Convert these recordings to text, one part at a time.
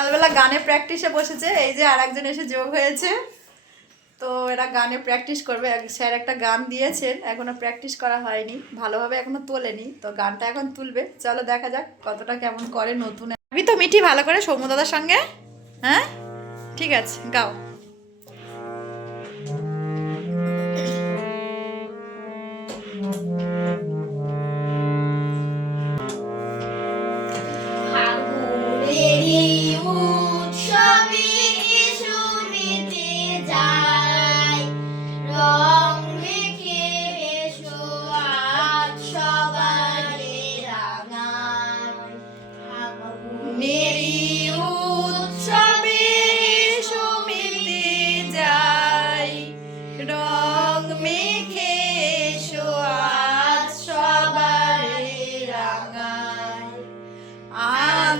সকালবেলা গানে প্র্যাকটিসে বসেছে, এই যে আর একজন এসে যোগ হয়েছে। তো এরা গানে প্র্যাকটিস করবে। স্যার একটা গান দিয়েছেন এখনও প্র্যাকটিস করা হয়নি, ভালোভাবে এখনও তোলেনি, তো গানটা এখন তুলবে। চলো দেখা যাক কতটা কেমন করে নতুন। আমি তো মিঠি ভালো করে সৌম্যদাদার সঙ্গে হ্যাঁ? ঠিক আছে, গাও।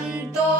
santo.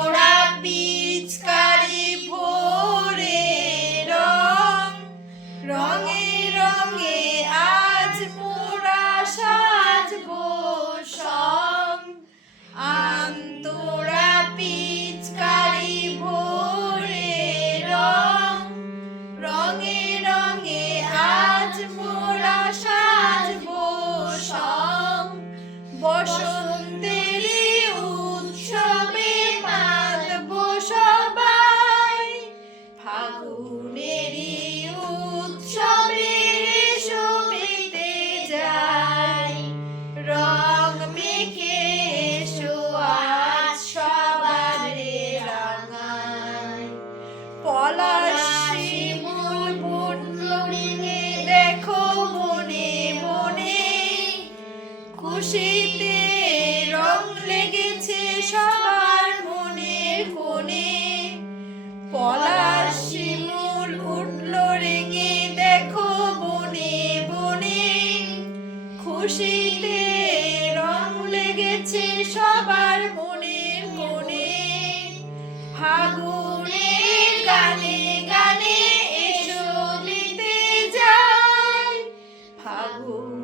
সবার মনের কোণে পলাশ শিমুল উঠল রেগে, দেখো বনে বনে। খুশিতে রং লেগেছে সবার মনের কোণে। ফাগুনের গানে গানে এসো মিতে যাই। ফাগুনেরই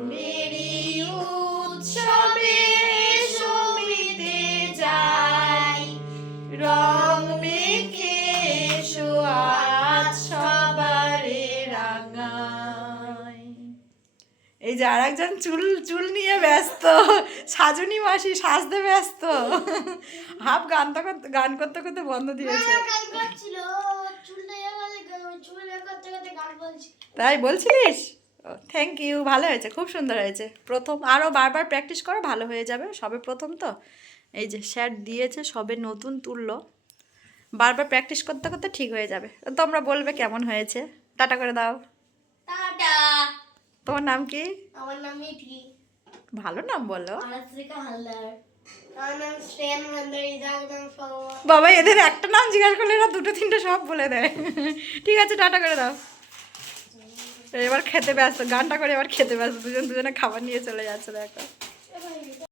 এই যে আর একজন চুল চুল নিয়ে ব্যস্ত। সাজুনি মাসি সাজতে ব্যস্ত। হাফ গান গান করতে করতে বন্ধ দিয়েছে। তাই বলছিলিস? থ্যাংক ইউ ভালো হয়েছে খুব সুন্দর হয়েছে। প্রথম আরও বারবার প্র্যাকটিস করো ভালো হয়ে যাবে সবে প্রথম তো। এই যে স্যার দিয়েছে সবে নতুন তুললো। বারবার প্র্যাকটিস করতে করতে ঠিক হয়ে যাবে। তোমরা বলবে কেমন হয়েছে। টাটা করে দাও। তোমার নাম কি? আমার নাম মিঠি ভালো নাম বলো। বাবা এদের একটা নাম জিজ্ঞাসা করলে এরা দুটো তিনটে সব বলে দেয়। ঠিক আছে টাটা করে দাও। এবার খেতে ব্যস্ত গানটা করে এবার খেতে ব্যস্ত। দুজন দুজনে খাবার নিয়ে চলে যাচ্ছে দেখো।